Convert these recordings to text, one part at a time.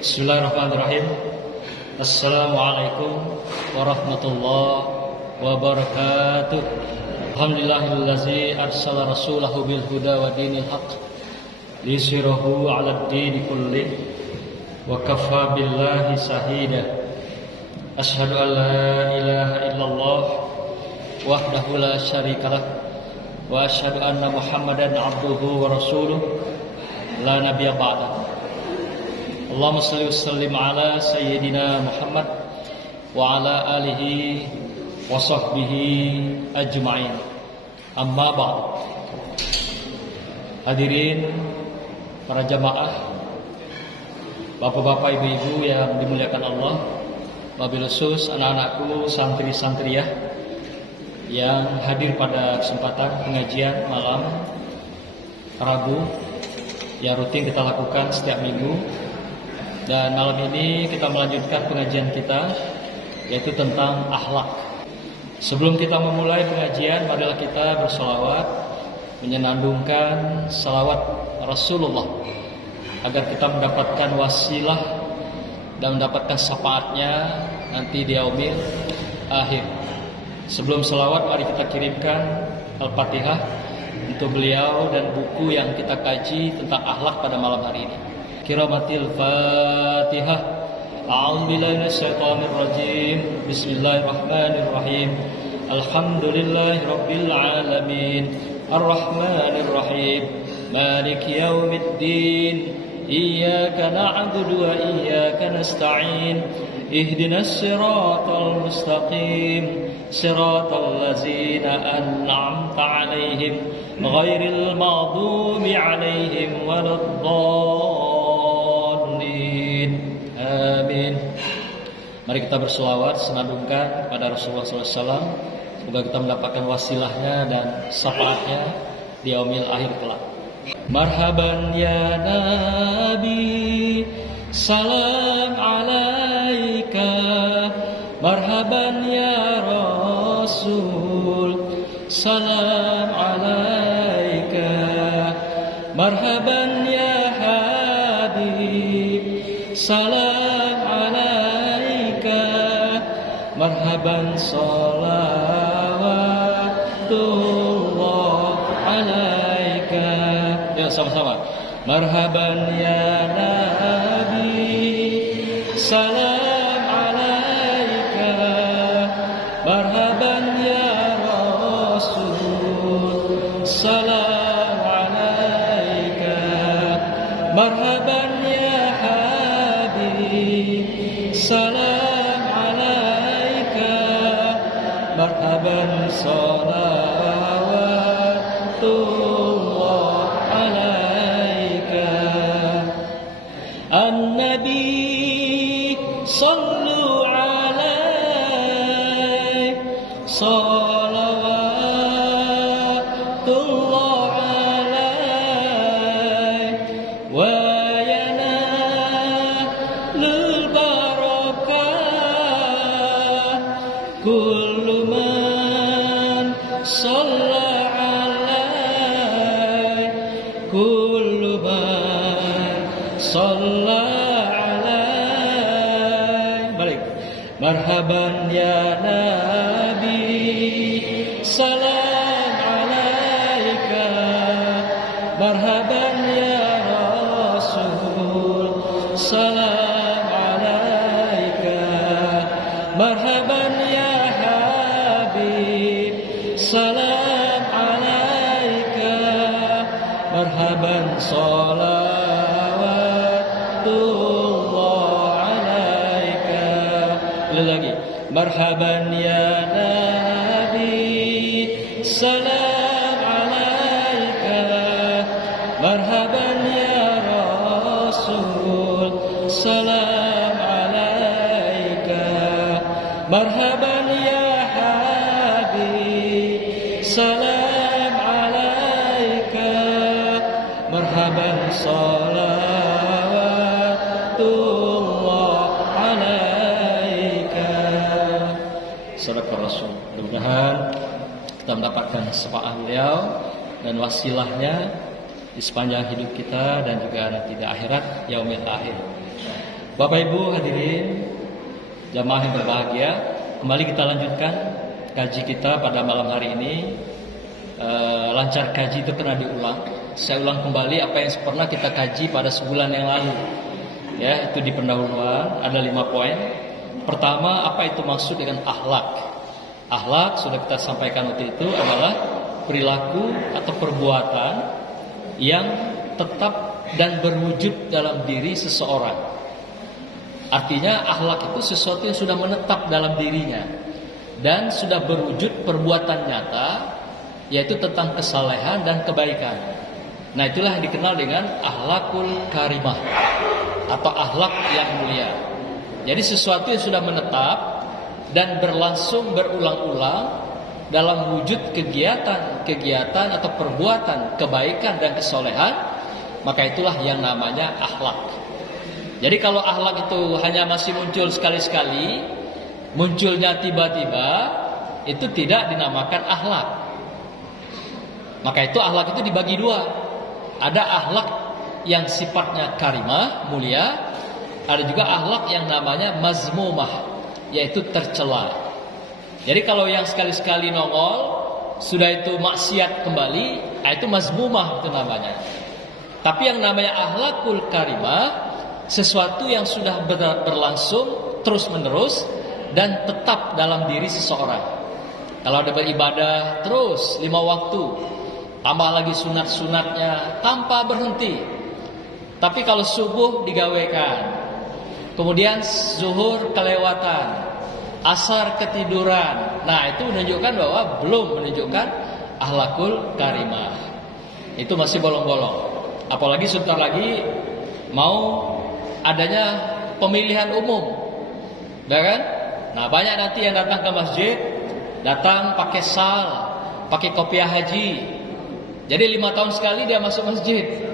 Bismillahirrahmanirrahim. Assalamualaikum warahmatullahi wabarakatuh. Alhamdulillahillazi arsala rasulahu bil huda wa dinil haqq liyuzhirahu 'alad dini kullih wa kafa billahi shahida. Asyhadu an la ilaha illallah wahdahu la syarikalah wa asyhadu anna Muhammadan 'abduhu wa rasuluh la nabiyya ba'dahu. Allahumma shalli wa sallim ala sayyidina Muhammad wa ala alihi wa sahbihi ajma'in. Amma ba'd. Hadirin para jamaah, bapak-bapak, ibu-ibu yang dimuliakan Allah, wabil khusus anak-anakku santri-santriyah yang hadir pada kesempatan pengajian malam Rabu yang rutin kita lakukan setiap minggu. Dan malam ini kita melanjutkan pengajian kita, yaitu tentang akhlak. Sebelum kita memulai pengajian, marilah kita bersolawat, menyenandungkan salawat Rasulullah, agar kita mendapatkan wasilah dan mendapatkan syafaatnya nanti di yaumil akhir. Sebelum salawat, mari kita kirimkan Al-Fatihah untuk beliau dan buku yang kita kaji tentang akhlak pada malam hari ini. Kiramatil Fatihah. A'udzubillahi minasyaitonir rajim. Bismillahirrahmanirrahim. Alhamdulillahirabbil alamin. Arrahmanir rahim. Maliki yaumiddin. Iyyaka na'budu wa iyyaka nasta'in. Ihdinas siratal mustaqim. Siratal ladzina an'amta 'alaihim ghairil maghdubi 'alaihim waladdallin. Amin. Mari kita berselawat, senandungkan pada Rasulullah SAW. Semoga kita mendapatkan wasilahnya dan syafaatnya di yaumil akhir kelak. Marhaban ya Nabi, salam alaika. Marhaban ya Rasul, salam alaika. Marhaban ya Habib, salam alaika. Marhaban salawatullah alaika. Ya sama-sama. Marhaban ya Nabi, salam alaika. Marhaban ya Rasul, salam alaika. Marhaban ya Habib, salam alaika. Marhaban salawatullah alaika. An-Nabi sallu alaih, salawatullah alaih. Wa yanalul barakah kullu man shalla alaih. Kullu man shalla alaih. Balik. Marhaban ya Nabi, salam alaika. Marhaban ya Rasul, salam alaika. Marhaban ya Habib, salam alaika. Marhaban salawatullah alaika. Ulang lagi. Marhaban ya Nabi, salam alaika. Marhaban ya Rasul, salam alaika. Marhaban ya Habib, salam alaika. Marhaban salawatullah alaika. Sadaqar Rasul. Mudah-mudahan kita mendapatkan syafaat beliau dan wasilahnya di sepanjang hidup kita dan juga nanti di akhirat yaumil akhir. Bapak Ibu hadirin jamaah yang berbahagia, kembali kita lanjutkan kaji kita pada malam hari ini. Lancar kaji itu pernah diulang. Saya ulang kembali apa yang pernah kita kaji pada sebulan yang lalu. Ya, itu di pendahuluan ada 5 poin. Pertama, apa itu maksud dengan akhlak? Akhlak sudah kita sampaikan waktu itu adalah perilaku atau perbuatan yang tetap dan berwujud dalam diri seseorang. Artinya akhlak itu sesuatu yang sudah menetap dalam dirinya dan sudah berwujud perbuatan nyata, yaitu tentang kesalehan dan kebaikan. Nah, itulah yang dikenal dengan akhlakul karimah atau akhlak yang mulia. Jadi sesuatu yang sudah menetap dan berlangsung berulang-ulang dalam wujud kegiatan atau perbuatan kebaikan dan kesolehan, maka itulah yang namanya akhlak. Jadi kalau akhlak itu hanya masih muncul sekali-sekali, munculnya tiba-tiba, itu tidak dinamakan akhlak. Maka itu akhlak itu dibagi 2. Ada akhlak yang sifatnya karimah, mulia. Ada juga akhlak yang namanya mazmumah, yaitu tercela. Jadi kalau yang sekali-sekali nongol, sudah itu maksiat kembali, itu mazmumah itu namanya. Tapi yang namanya akhlakul karimah, sesuatu yang sudah berlangsung terus-menerus dan tetap dalam diri seseorang. Kalau ada beribadah terus 5 waktu, tambah lagi sunat-sunatnya tanpa berhenti. Tapi kalau subuh digawekan, kemudian zuhur kelewatan, asar ketiduran, nah itu menunjukkan bahwa belum menunjukkan akhlakul karimah. Itu masih bolong-bolong. Apalagi sebentar lagi mau adanya pemilihan umum, ya kan? Nah, banyak nanti yang datang ke masjid, datang pakai sal, pakai kopiah haji. Jadi 5 tahun sekali dia masuk masjid.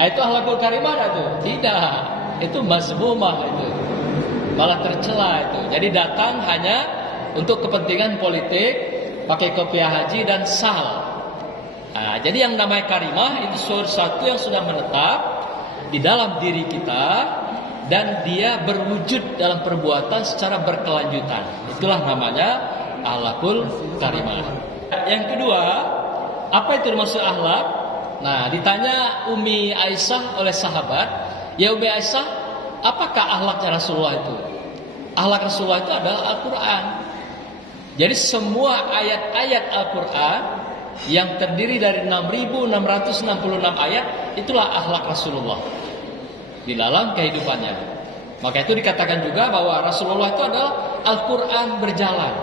Nah, itu akhlakul karimah tuh? Tidak, itu mazmumah itu. Malah tercela itu. Jadi datang hanya untuk kepentingan politik, pakai kopiah haji dan sal. Nah, jadi yang namanya karimah itu sesuatu yang sudah menetap di dalam diri kita dan dia berwujud dalam perbuatan secara berkelanjutan. Itulah namanya akhlakul karimah. Yang kedua, apa itu maksud akhlak? Nah, ditanya Umi Aisyah oleh sahabat, "Ya Umi Aisyah, apakah akhlaknya Rasulullah itu?" Akhlak Rasulullah itu adalah Al-Qur'an. Jadi semua ayat-ayat Al-Qur'an yang terdiri dari 6.666 ayat, itulah akhlak Rasulullah di dalam kehidupannya. Maka itu dikatakan juga bahwa Rasulullah itu adalah Al-Quran berjalan.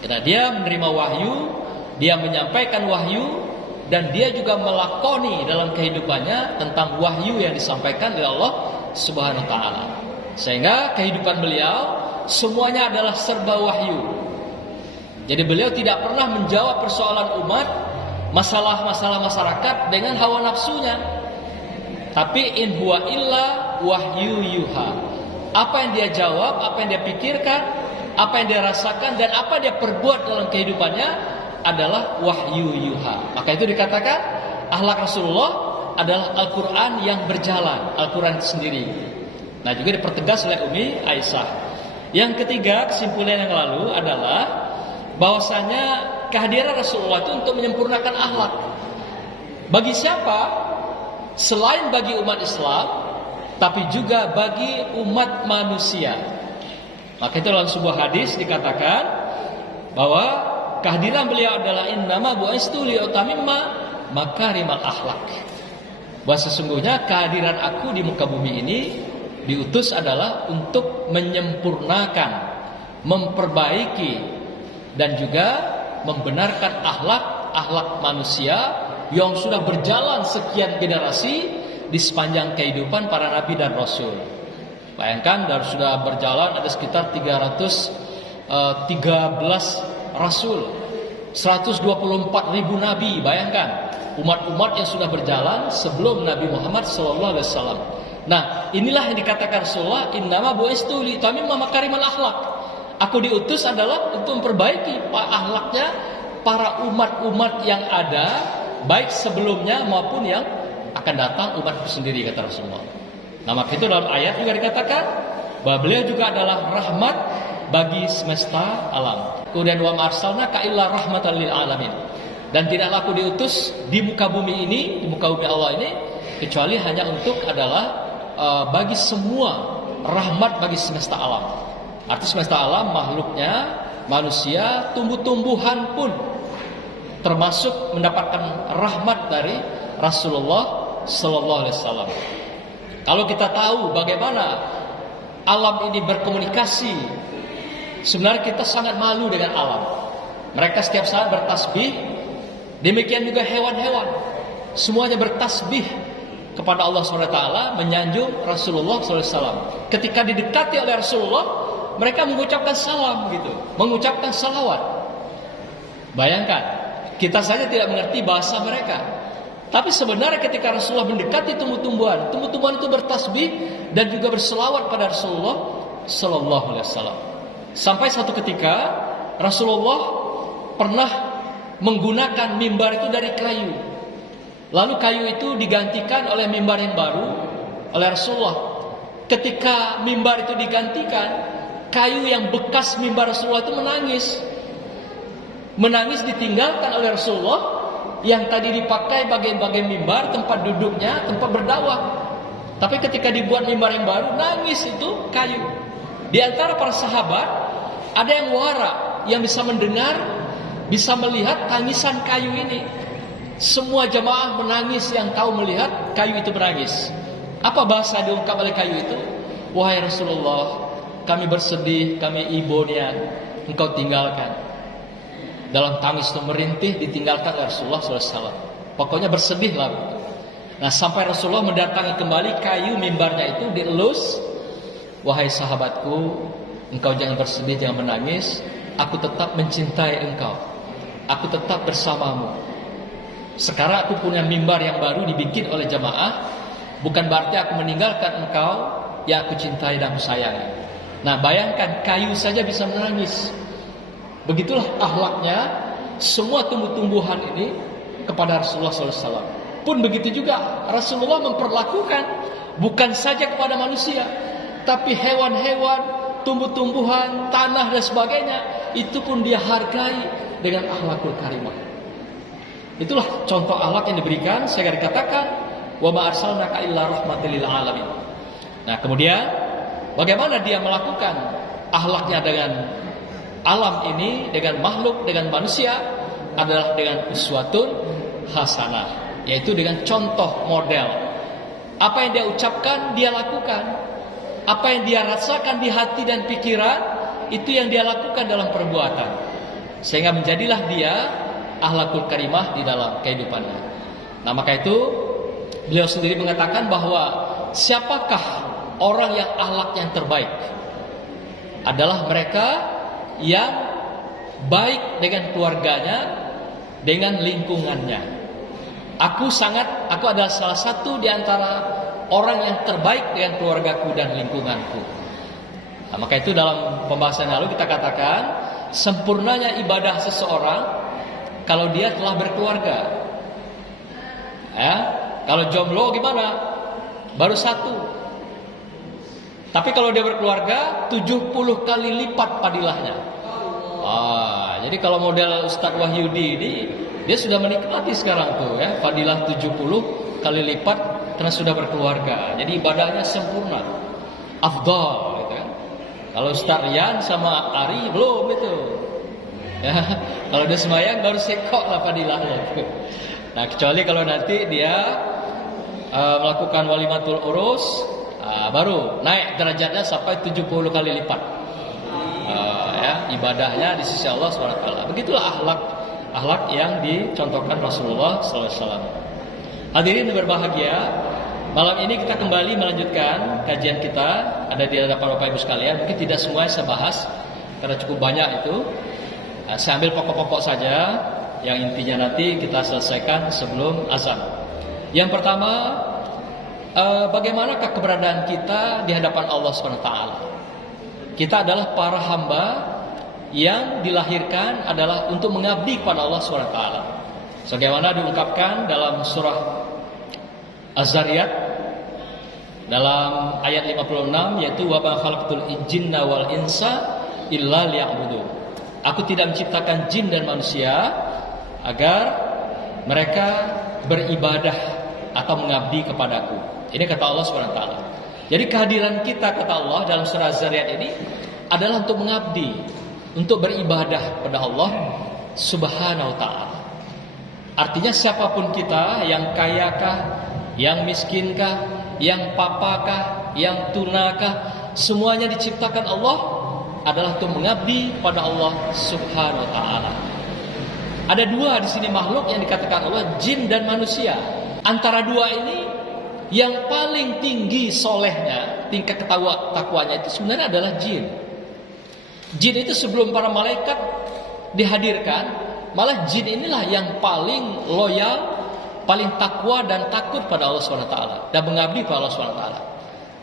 Karena dia menerima wahyu, dia menyampaikan wahyu, dan dia juga melakoni dalam kehidupannya tentang wahyu yang disampaikan oleh Allah Subhanahu wa ta'ala. Sehingga kehidupan beliau semuanya adalah serba wahyu. Jadi beliau tidak pernah menjawab persoalan umat, masalah-masalah masyarakat dengan hawa nafsunya. Tapi in huwa illa wahyu yuha. Apa yang dia jawab, apa yang dia pikirkan, apa yang dia rasakan, dan apa dia perbuat dalam kehidupannya adalah wahyu yuha. Maka itu dikatakan akhlak Rasulullah adalah Al-Quran yang berjalan, Al-Quran itu sendiri. Nah, juga dipertegas oleh Umi Aisyah. Yang ketiga, kesimpulan yang lalu adalah bahwasanya kehadiran Rasulullah itu untuk menyempurnakan akhlak. Bagi siapa? Selain bagi umat Islam, tapi juga bagi umat manusia. Maka itu dalam sebuah hadis dikatakan bahwa kehadiran beliau adalah innama bu'istu liutamimma makarimal akhlak. Bahwa sesungguhnya kehadiran aku di muka bumi ini diutus adalah untuk menyempurnakan, memperbaiki, dan juga membenarkan akhlak manusia yang sudah berjalan sekian generasi di sepanjang kehidupan para nabi dan rasul. Bayangkan, dan sudah berjalan ada sekitar 313 rasul, 124.000 nabi. Bayangkan umat-umat yang sudah berjalan sebelum Nabi Muhammad SAW. Nah, inilah yang dikatakan Rasulullah, innama bu'istu liutamimma makarimal akhlak. Aku diutus adalah untuk memperbaiki akhlaknya para umat-umat yang ada, baik sebelumnya maupun yang akan datang, umatku sendiri, kata Rasulullah. Nah, maka itu dalam ayat juga dikatakan bahwa beliau juga adalah rahmat bagi semesta alam. Kemudian wa ma'arsalnaka illa rahmatan lil alamin. Dan tidaklah aku diutus di muka bumi ini, di muka bumi Allah ini, kecuali hanya untuk adalah bagi semua, rahmat bagi semesta alam. Arti semesta alam, makhluknya, manusia, tumbuh-tumbuhan pun termasuk mendapatkan rahmat dari Rasulullah Sallallahu Alaihi Wasallam. Kalau kita tahu bagaimana alam ini berkomunikasi, sebenarnya kita sangat malu dengan alam. Mereka setiap saat bertasbih. Demikian juga hewan-hewan, semuanya bertasbih kepada Allah SWT, menyanjung Rasulullah SAW. Ketika didekati oleh Rasulullah, mereka mengucapkan salam gitu, mengucapkan salawat. Bayangkan, kita saja tidak mengerti bahasa mereka, tapi sebenarnya ketika Rasulullah mendekati tumbuh-tumbuhan, tumbuh-tumbuhan itu bertasbih dan juga berselawat pada Rasulullah SAW. Sampai satu ketika Rasulullah pernah menggunakan mimbar itu dari kayu. Lalu kayu itu digantikan oleh mimbar yang baru oleh Rasulullah. Ketika mimbar itu digantikan, kayu yang bekas mimbar Rasulullah itu menangis. Menangis ditinggalkan oleh Rasulullah yang tadi dipakai bagian-bagian mimbar, tempat duduknya, tempat berdakwah. Tapi ketika dibuat mimbar yang baru, nangis itu kayu. Di antara para sahabat ada yang wara, yang bisa mendengar, bisa melihat tangisan kayu ini. Semua jemaah menangis yang tahu melihat kayu itu menangis. Apa bahasa diungkap oleh kayu itu? Wahai Rasulullah, kami bersedih, kami ibunya engkau tinggalkan. Dalam tangis itu merintih ditinggalkan oleh Rasulullah SAW. Pokoknya bersedihlah. Nah, sampai Rasulullah mendatangi kembali kayu mimbarnya itu dielus. Wahai sahabatku, engkau jangan bersedih, jangan menangis. Aku tetap mencintai engkau. Aku tetap bersamamu. Sekarang aku punya mimbar yang baru dibikin oleh jamaah. Bukan berarti aku meninggalkan engkau yang aku cintai dan aku sayangi. Nah, bayangkan kayu saja bisa menangis. Begitulah akhlaknya semua tumbuh-tumbuhan ini kepada Rasulullah SAW. Pun begitu juga Rasulullah memperlakukan bukan saja kepada manusia, tapi hewan-hewan, tumbuh-tumbuhan, tanah dan sebagainya, itu pun dia hargai dengan akhlakul karimah. Itulah contoh akhlak yang diberikan, sehingga dikatakan wa ma arsalnaka illa rahmatan lil alamin. Nah, kemudian bagaimana dia melakukan akhlaknya dengan alam ini, dengan makhluk, dengan manusia, adalah dengan uswatun hasanah, yaitu dengan contoh model. Apa yang dia ucapkan, dia lakukan. Apa yang dia rasakan di hati dan pikiran, itu yang dia lakukan dalam perbuatan. Sehingga menjadilah dia akhlakul karimah di dalam kehidupannya. Nah, maka itu beliau sendiri mengatakan bahwa siapakah orang yang akhlak yang terbaik? Adalah mereka yang baik dengan keluarganya, dengan lingkungannya. Aku adalah salah satu di antara orang yang terbaik dengan keluargaku dan lingkunganku. Nah, maka itu dalam pembahasan lalu kita katakan sempurnanya ibadah seseorang kalau dia telah berkeluarga. Ya, kalau jomblo gimana? Baru satu. Tapi kalau dia berkeluarga 70 kali lipat padilahnya. Jadi kalau model Ustadz Wahyudi ini, dia sudah menikmati sekarang tuh ya, fadilah 70 kali lipat karena sudah berkeluarga. Jadi ibadahnya sempurna, afdal gitu kan. Kalau Ustadz Rian sama Ari belum itu. Ya, kalau dia semayang baru sekok lah fadilahnya. Nah, kecuali kalau nanti dia melakukan walimatul urus, baru naik derajatnya sampai 70 kali lipat. Ibadahnya di sisi Allah SWT. Begitulah akhlak yang dicontohkan Rasulullah SAW. Hadirin yang berbahagia, malam ini kita kembali melanjutkan kajian kita. Ada di hadapan Bapak Ibu sekalian. Mungkin tidak semua saya bahas karena cukup banyak itu. Saya ambil pokok-pokok saja yang intinya nanti kita selesaikan sebelum azan. Yang pertama, bagaimanakah keberadaan kita di hadapan Allah SWT? Kita adalah para hamba yang dilahirkan adalah untuk mengabdi kepada Allah SWT. Sebagaimana diungkapkan dalam surah Az-Zariyat, dalam ayat 56, yaitu wa ma khalaqtul jinna wal insa illa liya'budun. Aku tidak menciptakan jin dan manusia agar mereka beribadah atau mengabdi kepadaku. Ini kata Allah Subhanahu wa taala. Jadi kehadiran kita, kata Allah dalam surah Zariyat ini, adalah untuk mengabdi, untuk beribadah kepada Allah Subhanahu wa taala. Artinya siapapun kita, yang kayakah, yang miskinkah, yang papakah, yang tunakah, semuanya diciptakan Allah adalah untuk mengabdi pada Allah Subhanahu wa taala. Ada dua di sini makhluk yang dikatakan Allah, jin dan manusia. Antara dua ini yang paling tinggi solehnya, tingkat takwanya itu sebenarnya adalah jin. Jin itu sebelum para malaikat dihadirkan, malah jin inilah yang paling loyal, paling takwa dan takut pada Allah SWT dan mengabdi pada Allah SWT.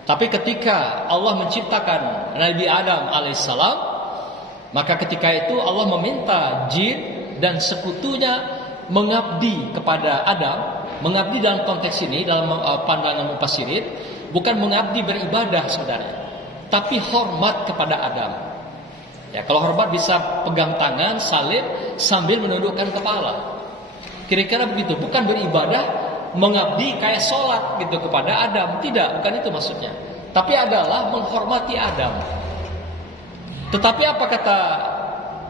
Tapi ketika Allah menciptakan Nabi Adam alaihissalam, maka ketika itu Allah meminta jin dan sekutunya mengabdi kepada Adam. Mengabdi dalam konteks ini, dalam pandangan mufassirin, bukan mengabdi beribadah, saudara, tapi hormat kepada Adam. Ya, kalau hormat bisa pegang tangan, salib sambil menundukkan kepala. Kira-kira begitu, bukan beribadah mengabdi kayak sholat gitu kepada Adam. Tidak, bukan itu maksudnya. Tapi adalah menghormati Adam. Tetapi apa kata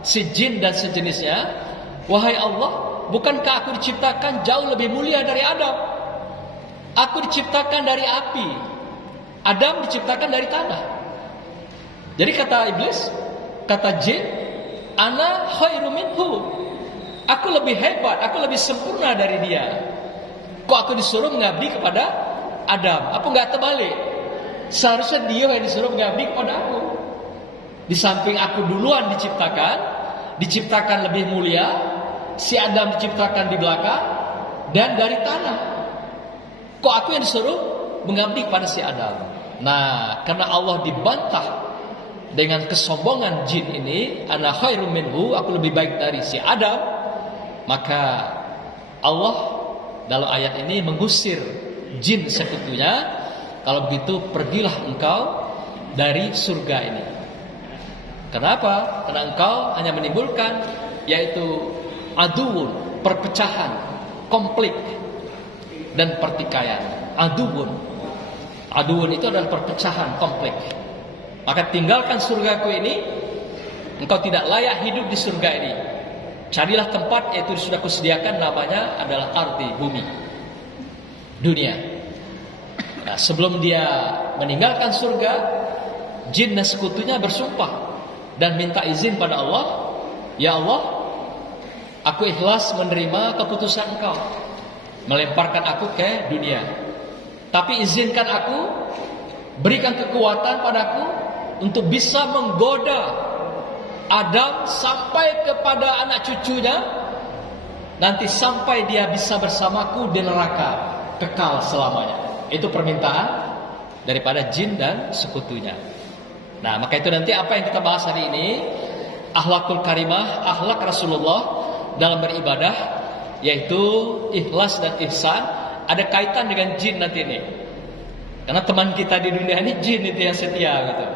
si jin dan sejenisnya? Wahai Allah, bukankah aku diciptakan jauh lebih mulia dari Adam? Aku diciptakan dari api, Adam diciptakan dari tanah. Jadi kata iblis, kata jin, ana khairu minhu. Aku lebih hebat, aku lebih sempurna dari dia. Kok aku disuruh mengabdi kepada Adam? Apa enggak terbalik? Seharusnya dia yang disuruh mengabdi kepada aku. Di samping aku duluan diciptakan lebih mulia. Si Adam diciptakan di belakang dan dari tanah. Kok aku yang disuruh mengabdi kepada si Adam? Nah, karena Allah dibantah dengan kesombongan jin ini, ana khairum minhu, aku lebih baik dari si Adam, maka Allah dalam ayat ini mengusir jin sekutunya. Kalau begitu pergilah engkau dari surga ini. Kenapa? Karena engkau hanya menimbulkan yaitu aduun, perpecahan, konflik dan pertikaian. Aduun itu adalah perpecahan, konflik. Maka tinggalkan surgaku ini. Engkau tidak layak hidup di surga ini. Carilah tempat yaitu sudah kusediakan, namanya adalah ardi, bumi, dunia. Nah, sebelum dia meninggalkan surga, jin dan sekutunya bersumpah dan minta izin pada Allah, ya Allah, aku ikhlas menerima keputusan engkau melemparkan aku ke dunia. Tapi izinkan aku, berikan kekuatan padaku untuk bisa menggoda Adam sampai kepada anak cucunya, nanti sampai dia bisa bersamaku di neraka kekal selamanya. Itu permintaan daripada jin dan sekutunya. Nah, maka itu nanti apa yang kita bahas hari ini, akhlakul karimah, akhlak Rasulullah dalam beribadah, yaitu ikhlas dan ihsan. Ada kaitan dengan jin nanti ini, karena teman kita di dunia ini jin itu yang setia gitu.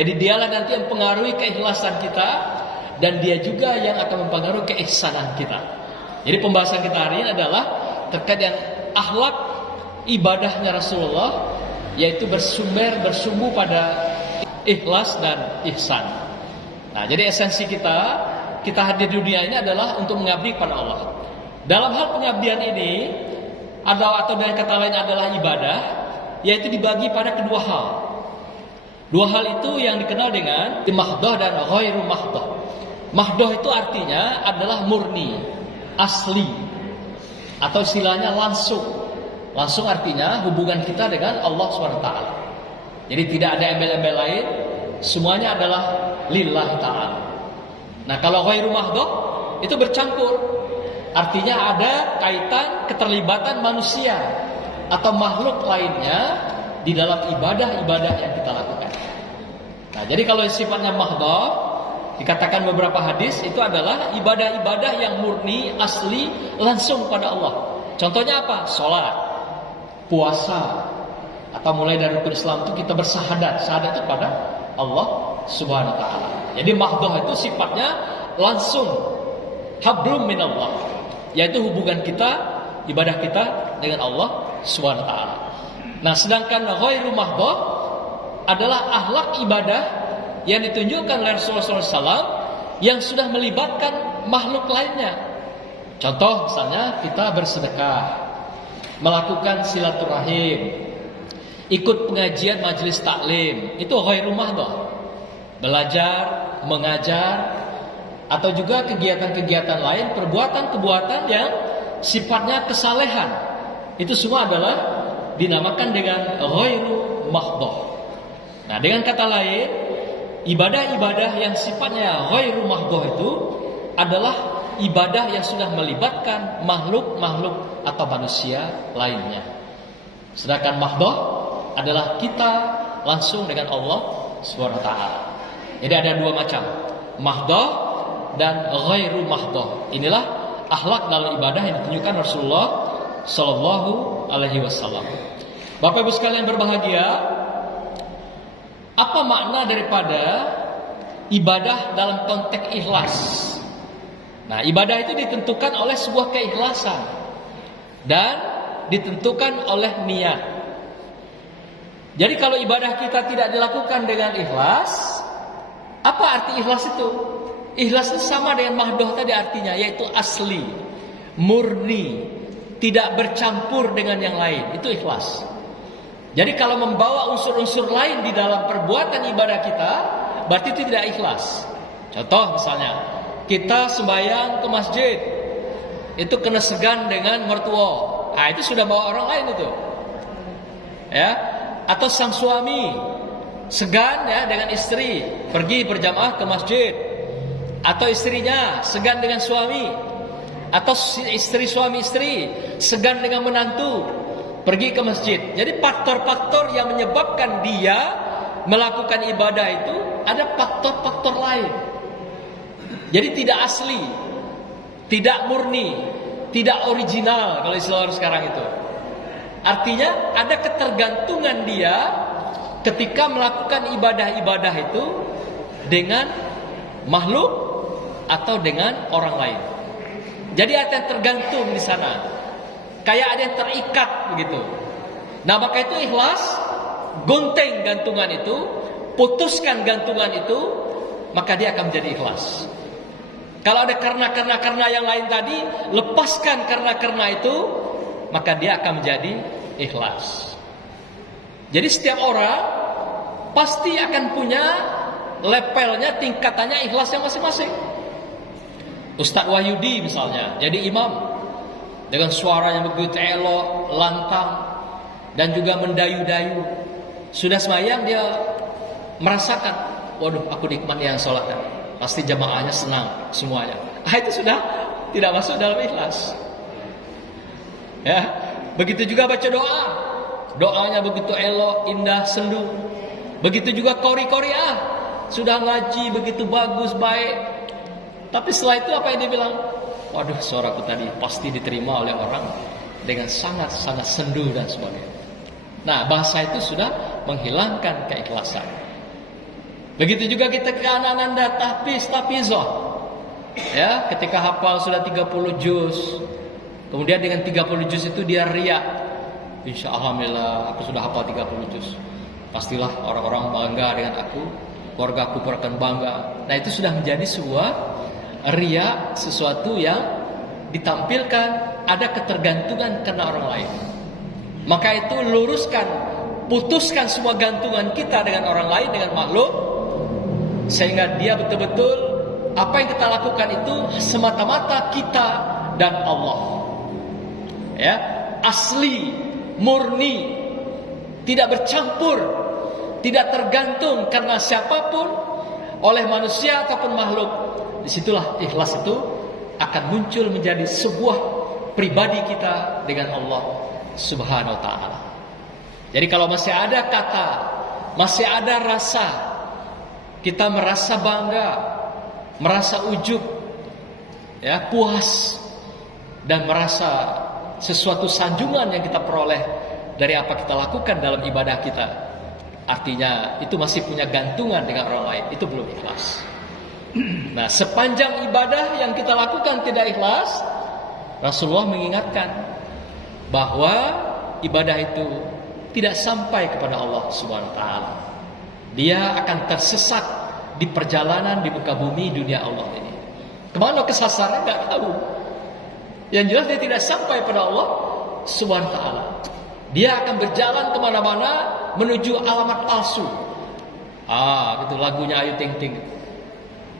Jadi dialah nanti yang mempengaruhi keikhlasan kita, dan dia juga yang akan mempengaruhi keihsanan kita. Jadi pembahasan kita hari ini adalah terkait dengan akhlak ibadahnya Rasulullah, yaitu bersumbu pada ikhlas dan ihsan. Nah, jadi esensi kita hadir di dunia ini adalah untuk mengabdi kepada Allah. Dalam hal pengabdian ini, atau dengan kata lain adalah ibadah, yaitu dibagi pada kedua hal. Dua hal itu yang dikenal dengan mahdoh dan ghairu mahdoh. Mahdoh itu artinya adalah murni, asli, atau istilahnya langsung. Langsung artinya hubungan kita dengan Allah SWT. Jadi tidak ada embel-embel lain, semuanya adalah lillahi ta'ala. Nah, kalau ghairu mahdoh itu bercampur. Artinya ada kaitan keterlibatan manusia atau makhluk lainnya di dalam ibadah-ibadah yang kita lakukan. Nah, jadi kalau sifatnya mahdoh, dikatakan beberapa hadis, itu adalah ibadah-ibadah yang murni, asli, langsung pada Allah. Contohnya apa? Sholat, puasa, atau mulai dari rukun Islam itu kita bersyahadat. Syahadat itu pada Allah Subhanahu wa taala. Jadi mahdoh itu sifatnya langsung hablum minallah, yaitu hubungan kita, ibadah kita dengan Allah Subhanahu wa taala. Nah, sedangkan ghairu mahdoh adalah akhlak ibadah yang ditunjukkan oleh Rasulullah SAW yang sudah melibatkan makhluk lainnya. Contoh misalnya kita bersedekah, melakukan silaturahim, ikut pengajian majelis taklim, itu ghairu mahdoh. Belajar, mengajar, atau juga kegiatan-kegiatan lain, perbuatan-perbuatan yang sifatnya kesalehan, itu semua adalah dinamakan dengan ghairu mahdoh. Nah, dengan kata lain, ibadah-ibadah yang sifatnya ghairu mahdoh itu adalah ibadah yang sudah melibatkan makhluk-makhluk atau manusia lainnya. Sedangkan mahdoh adalah kita langsung dengan Allah Subhanahu wa taala. Jadi ada dua macam, mahdoh dan ghairu mahdoh. Inilah akhlak dalam ibadah yang ditunjukkan Rasulullah Sallallahu Alaihi Wasallam. Bapak Ibu sekalian berbahagia, apa makna daripada ibadah dalam konteks ikhlas? Nah, ibadah itu ditentukan oleh sebuah keikhlasan dan ditentukan oleh niat. Jadi kalau ibadah kita tidak dilakukan dengan ikhlas, apa arti ikhlas itu? Ikhlas itu sama dengan mahdoh tadi artinya, yaitu asli, murni, tidak bercampur dengan yang lain. Itu ikhlas. Jadi kalau membawa unsur-unsur lain di dalam perbuatan ibadah kita, berarti itu tidak ikhlas. Contoh misalnya, kita sembahyang ke masjid, itu kena segan dengan mertua. Nah, itu sudah bawa orang lain itu. Ya, atau sang suami segan ya dengan istri, pergi berjamaah ke masjid. Atau istrinya segan dengan suami, atau istri suami istri segan dengan menantu, pergi ke masjid. Jadi faktor-faktor yang menyebabkan dia melakukan ibadah itu ada faktor-faktor lain. Jadi tidak asli, tidak murni, tidak original kalau istilah sekarang itu. Artinya ada ketergantungan dia ketika melakukan ibadah-ibadah itu dengan makhluk atau dengan orang lain. Jadi ada yang tergantung di sana, kayak ada yang terikat begitu. Nah, maka itu ikhlas, gunting gantungan itu, putuskan gantungan itu, maka dia akan menjadi ikhlas. Kalau ada karena yang lain tadi, lepaskan karena itu, maka dia akan menjadi ikhlas. Jadi setiap orang pasti akan punya levelnya, tingkatannya ikhlasnya masing-masing. Ustadz Wahyudi misalnya jadi imam dengan suara yang begitu elok, lantang, dan juga mendayu-dayu. Sudah sembahyang dia merasakan, waduh, aku nikmat yang sholat. Pasti jamaahnya senang semuanya. Itu sudah tidak masuk dalam ikhlas. Ya, begitu juga baca doa. Doanya begitu elok, indah, sendu. Begitu juga qori-qori'ah. Sudah ngaji begitu bagus, baik. Tapi setelah itu apa yang dia bilang? Waduh, suaraku tadi pasti diterima oleh orang dengan sangat-sangat sendu dan sebagainya. Nah, bahasa itu sudah menghilangkan keikhlasan. Begitu juga kita ke anak-anak tahfizoh. Ya, ketika hafal sudah 30 juz, kemudian dengan 30 juz itu dia riak. Insya Alhamdulillah aku sudah hafal 30 juz. Pastilah orang-orang bangga dengan aku, keluarga aku akan bangga. Nah, itu sudah menjadi sebuah riak, sesuatu yang ditampilkan ada ketergantungan karena orang lain. Maka itu luruskan, putuskan semua gantungan kita dengan orang lain, dengan makhluk, sehingga dia betul-betul apa yang kita lakukan itu semata-mata kita dan Allah. Ya, asli, murni, tidak bercampur, tidak tergantung karena siapapun, oleh manusia ataupun makhluk. Disitulah ikhlas itu akan muncul menjadi sebuah pribadi kita dengan Allah Subhanahu wa ta'ala. Jadi kalau masih ada kata, masih ada rasa, kita merasa bangga, merasa ujub, ya, puas, dan merasa sesuatu sanjungan yang kita peroleh dari apa kita lakukan dalam ibadah kita, artinya itu masih punya gantungan dengan orang lain, itu belum ikhlas. Nah, sepanjang ibadah yang kita lakukan tidak ikhlas, Rasulullah mengingatkan bahwa ibadah itu tidak sampai kepada Allah Subhanahu wa taala. Dia akan tersesat di perjalanan di muka bumi dunia Allah ini. Kemana kesasarannya nggak tahu. Yang jelas dia tidak sampai pada Allah Subhanahu wa taala. Dia akan berjalan kemana-mana menuju alamat palsu. Itu lagunya Ayu Ting Ting.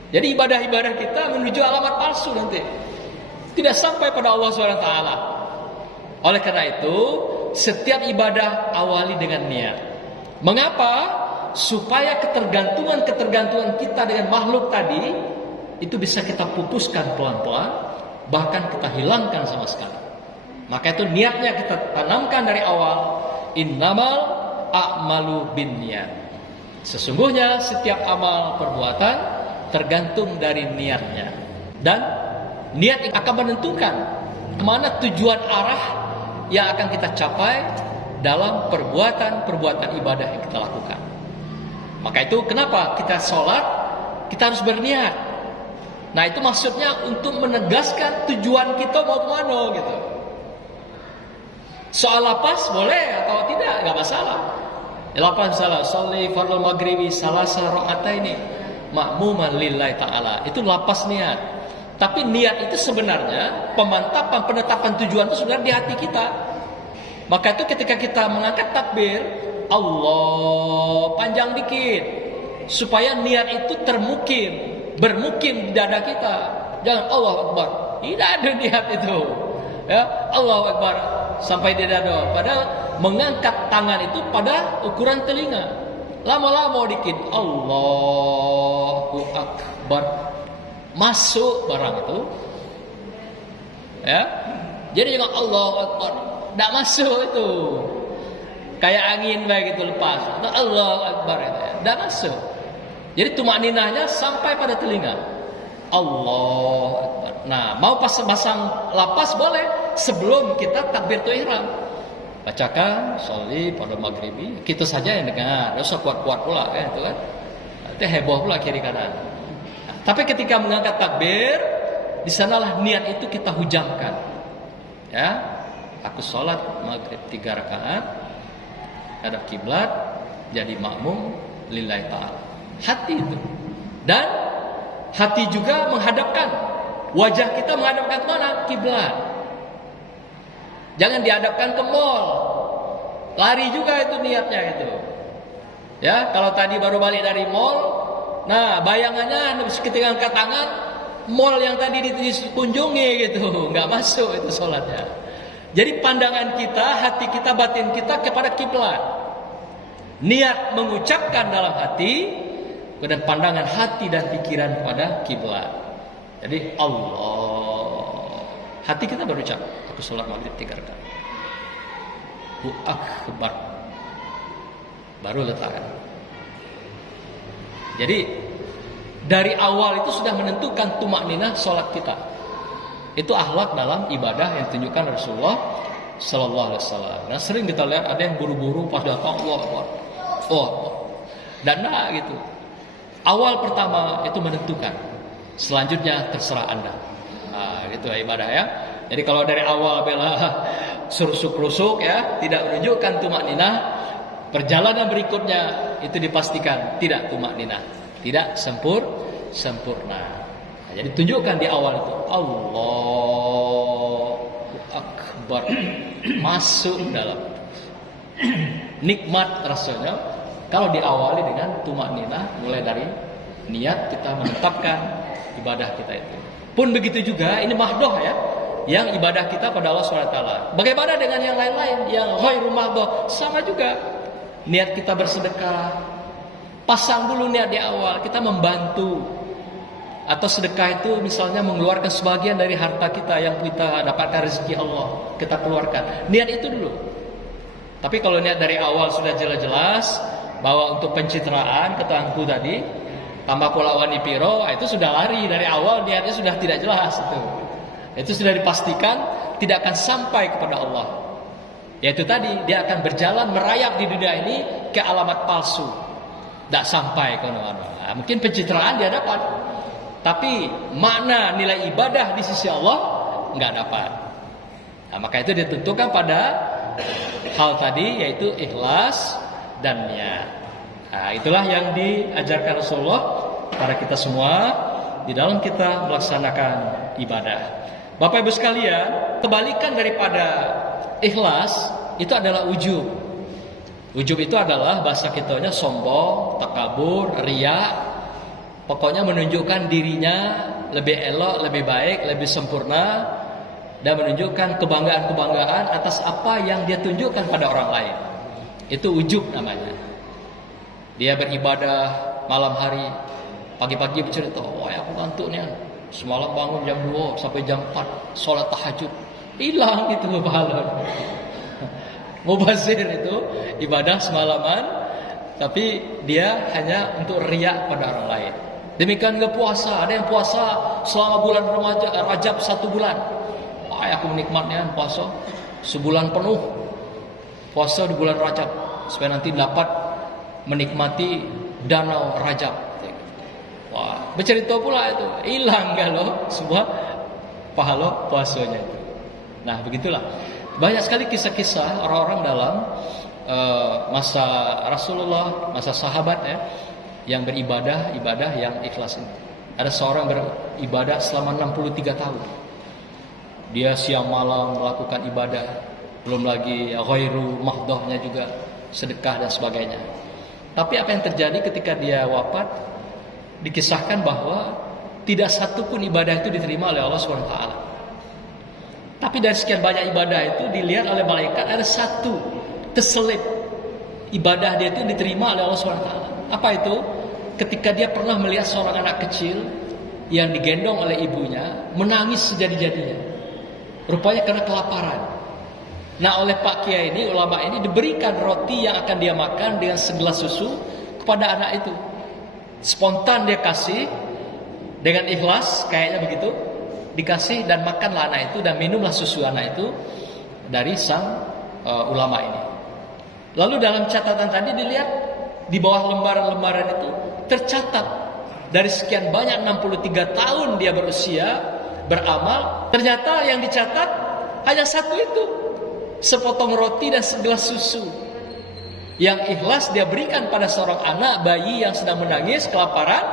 Jadi ibadah-ibadah kita menuju alamat palsu nanti. Tidak sampai pada Allah Subhanahu wa taala. Oleh karena itu, setiap ibadah awali dengan niat. Mengapa? Supaya ketergantungan kita dengan makhluk tadi itu bisa kita pupuskan pelan-pelan, bahkan kita hilangkan sama sekali. Maka itu niatnya kita tanamkan dari awal. Innamal a'malu binniyat. Sesungguhnya setiap amal perbuatan tergantung dari niatnya. Dan niat akan menentukan kemana tujuan arah yang akan kita capai dalam perbuatan ibadah yang kita lakukan. Maka itu kenapa kita sholat, kita harus berniat. Nah, itu maksudnya untuk menegaskan tujuan kita mau kemana gitu. Soal lapas boleh atau tidak, nggak masalah. Lapas misalnya, sholli fardhu maghribi salasa rakaataini ma'muman lillahi ta'ala. Itu lapas niat. Tapi niat itu sebenarnya penetapan tujuan itu sebenarnya di hati kita. Maka itu ketika kita mengangkat takbir, Allah panjang dikit supaya niat itu bermukim di dada kita. Jangan Allah Akbar, tidak ada niat itu. Ya, Allah Akbar sampai di dada. Padahal mengangkat tangan itu pada ukuran telinga. Lama-lama dikit Allahu Akbar, masuk barang itu. Ya. Jadi jangan Allahu Akbar, tidak masuk itu. Kayak angin begitu lepas. Allahu Akbar itu ya. Tidak masuk. Jadi tumakninahnya sampai pada telinga. Allahu Akbar. Nah, mau pasang lapas boleh sebelum kita takbiratul ihram. Bacakan sholli pada maghribi, kita saja yang dengar. Tidak usah kuat-kuat pula kan itu kan. Nanti heboh pula kiri kanan. Nah, tapi ketika mengangkat takbir, di sanalah niat itu kita hujamkan. Ya, aku sholat maghrib 3 rakaat, hadap kiblat, jadi makmum lillahi ta'ala. Hati itu. Dan hati juga menghadapkan, wajah kita menghadapkan ke mana? Kiblat. Jangan dihadapkan ke mall. Lari juga itu niatnya itu. Ya, kalau tadi baru balik dari mall, nah bayangannya ketika angkat tangan, mall yang tadi dikunjungi gitu, nggak masuk itu sholatnya. Jadi pandangan kita, hati kita, batin kita kepada kiblat. Niat mengucapkan dalam hati, dan pandangan hati dan pikiran pada kiblat. Jadi Allah, hati kita berucap, aku sholat maghrib 3 rakaat. Allahu Akbar, baru letakkan. Jadi dari awal itu sudah menentukan tumakninah sholat kita. Itu akhlak dalam ibadah yang ditunjukkan Rasulullah Sallallahu Alaihi Wasallam. Nah, sering kita lihat ada yang buru-buru pas datang Allah, dan gitu. Awal pertama itu menentukan, selanjutnya terserah Anda. Nah, gitu ibadah ya. Jadi kalau dari awal bela surusuk-rusuk ya, tidak menunjukkan tumakninah, perjalanan berikutnya itu dipastikan tidak tumakninah, tidak sempurna. Nah, jadi tunjukkan di awal itu Allahu Akbar, masuk dalam nikmat rasanya. Kalau diawali dengan tumakninah, mulai dari niat kita menetapkan ibadah kita itu. Pun begitu juga ini mahdoh ya, yang ibadah kita pada Allah SWT. Bagaimana dengan yang lain-lain yang ghairu mahdoh? Sama juga. Niat kita bersedekah, pasang dulu niat di awal, kita membantu. Atau sedekah itu misalnya mengeluarkan sebagian dari harta kita yang kita dapatkan rezeki Allah, kita keluarkan. Niat itu dulu. Tapi kalau niat dari awal sudah jelas-jelas bahwa untuk pencitraan ketangku tadi, tambah pula wani piro, itu sudah lari dari awal, niatnya sudah tidak jelas itu. Itu sudah dipastikan tidak akan sampai kepada Allah. Yaitu tadi, dia akan berjalan merayap di dunia ini ke alamat palsu. Tidak sampai ke mana. Mungkin pencitraan dia dapat, tapi makna nilai ibadah di sisi Allah nggak dapat. Nah, maka itu ditentukan pada hal tadi, yaitu ikhlas dan niat. Nah, itulah yang diajarkan Rasulullah pada kita semua di dalam kita melaksanakan ibadah. Bapak Ibu sekalian, kebalikan daripada ikhlas itu adalah ujub. Ujub itu adalah bahasa kitanya sombong, takabur, riya. Pokoknya menunjukkan dirinya lebih elok, lebih baik, lebih sempurna, dan menunjukkan kebanggaan-kebanggaan atas apa yang dia tunjukkan pada orang lain. Itu ujub namanya. Dia beribadah malam hari, pagi-pagi bercerita, wah aku ngantuk nih, semalam bangun jam 2 sampai jam 4 sholat tahajud. Hilang itu pahala. Mubazir itu ibadah semalaman, tapi dia hanya untuk riak pada orang lain. Demikian juga puasa, ada yang puasa selama bulan Rajab 1 bulan. Wah, aku menikmatnya puasa sebulan penuh, puasa di bulan Rajab supaya nanti dapat menikmati danau Rajab. Wah, bercerita pula itu hilang kalau semua pahala puasanya itu. Nah, begitulah. Banyak sekali kisah-kisah orang-orang dalam masa Rasulullah, masa sahabat ya, yang beribadah yang ikhlas ini. Ada seorang beribadah selama 63 tahun. Dia siang malam melakukan ibadah, belum lagi ghairu mahdohnya juga, sedekah dan sebagainya. Tapi apa yang terjadi ketika dia wafat? Dikisahkan bahwa tidak satu pun ibadah itu diterima oleh Allah SWT. Tapi dari sekian banyak ibadah itu dilihat oleh malaikat ada satu terselip ibadah dia itu diterima oleh Allah SWT. Apa itu? Ketika dia pernah melihat seorang anak kecil yang digendong oleh ibunya menangis sejadi-jadinya. Rupanya karena kelaparan. Nah, oleh Pak Kiai ini, ulama ini, diberikan roti yang akan dia makan dengan segelas susu kepada anak itu. Spontan dia kasih dengan ikhlas, kayaknya begitu, dikasih dan makanlah anak itu dan minumlah susu anak itu dari sang ulama ini. Lalu dalam catatan tadi dilihat di bawah lembaran-lembaran itu tercatat dari sekian banyak 63 tahun dia berusia beramal, ternyata yang dicatat hanya satu itu, sepotong roti dan segelas susu yang ikhlas dia berikan pada seorang anak bayi yang sedang menangis kelaparan,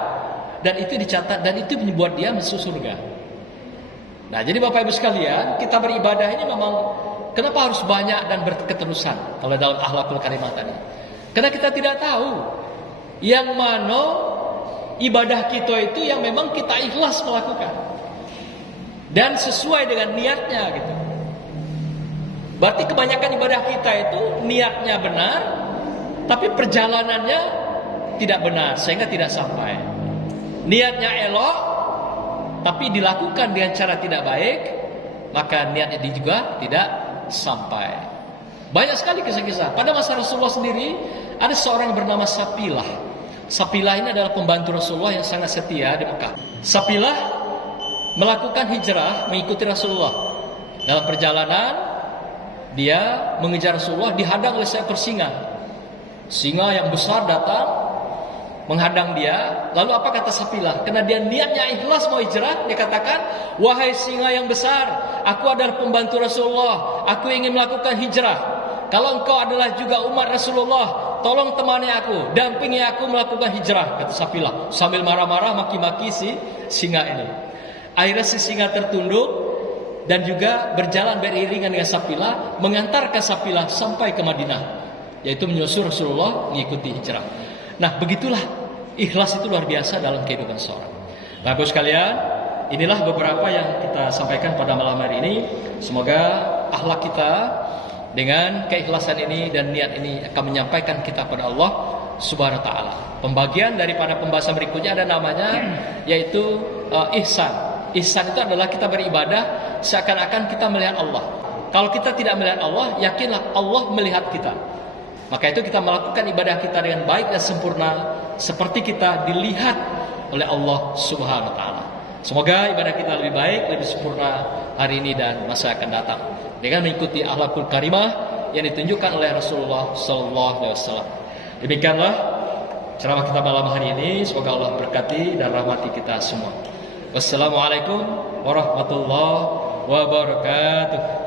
dan itu dicatat dan itu membuat dia masuk surga. Nah, jadi Bapak Ibu sekalian, kita beribadah ini memang kenapa harus banyak dan berketerusan kalau dalam akhlakul karimah tadi? Karena kita tidak tahu yang mana ibadah kita itu yang memang kita ikhlas melakukan dan sesuai dengan niatnya gitu. Berarti kebanyakan ibadah kita itu niatnya benar, tapi perjalanannya tidak benar sehingga tidak sampai. Niatnya elok, tapi dilakukan dengan cara tidak baik, maka niat ini juga tidak sampai. Banyak sekali kisah-kisah. Pada masa Rasulullah sendiri ada seorang bernama Sapilah. Sapilah ini adalah pembantu Rasulullah yang sangat setia di Mekah. Sapilah melakukan hijrah mengikuti Rasulullah. Dalam perjalanan dia mengejar Rasulullah, dihadang oleh seekor singa. Singa yang besar datang menghadang dia. Lalu apa kata Sapilah? Karena dia niatnya ikhlas mau hijrah, dia katakan, wahai singa yang besar, aku adalah pembantu Rasulullah, aku ingin melakukan hijrah. Kalau engkau adalah juga umat Rasulullah, tolong temani aku, dampingi aku melakukan hijrah, kata Sapilah sambil marah-marah maki-maki si singa ini. Akhirnya si singa tertunduk dan juga berjalan beriringan dengan Sapilah, mengantarkan Sapilah sampai ke Madinah, yaitu menyusul Rasulullah mengikuti hijrah. Nah, begitulah ikhlas itu luar biasa dalam kehidupan seorang. Bapak sekalian, inilah beberapa yang kita sampaikan pada malam hari ini. Semoga akhlak kita dengan keikhlasan ini dan niat ini akan menyampaikan kita pada Allah Subhanahu wa taala. Pembagian daripada pembahasan berikutnya ada namanya yaitu ihsan. Ihsan itu adalah kita beribadah seakan-akan kita melihat Allah. Kalau kita tidak melihat Allah, yakinlah Allah melihat kita. Maka itu kita melakukan ibadah kita dengan baik dan sempurna seperti kita dilihat oleh Allah Subhanahu wa taala. Semoga ibadah kita lebih baik, lebih sempurna hari ini dan masa akan datang dengan mengikuti akhlakul karimah yang ditunjukkan oleh Rasulullah SAW. Demikianlah ceramah kita malam hari ini. Semoga Allah berkati dan rahmati kita semua. Wassalamualaikum warahmatullahi wabarakatuh.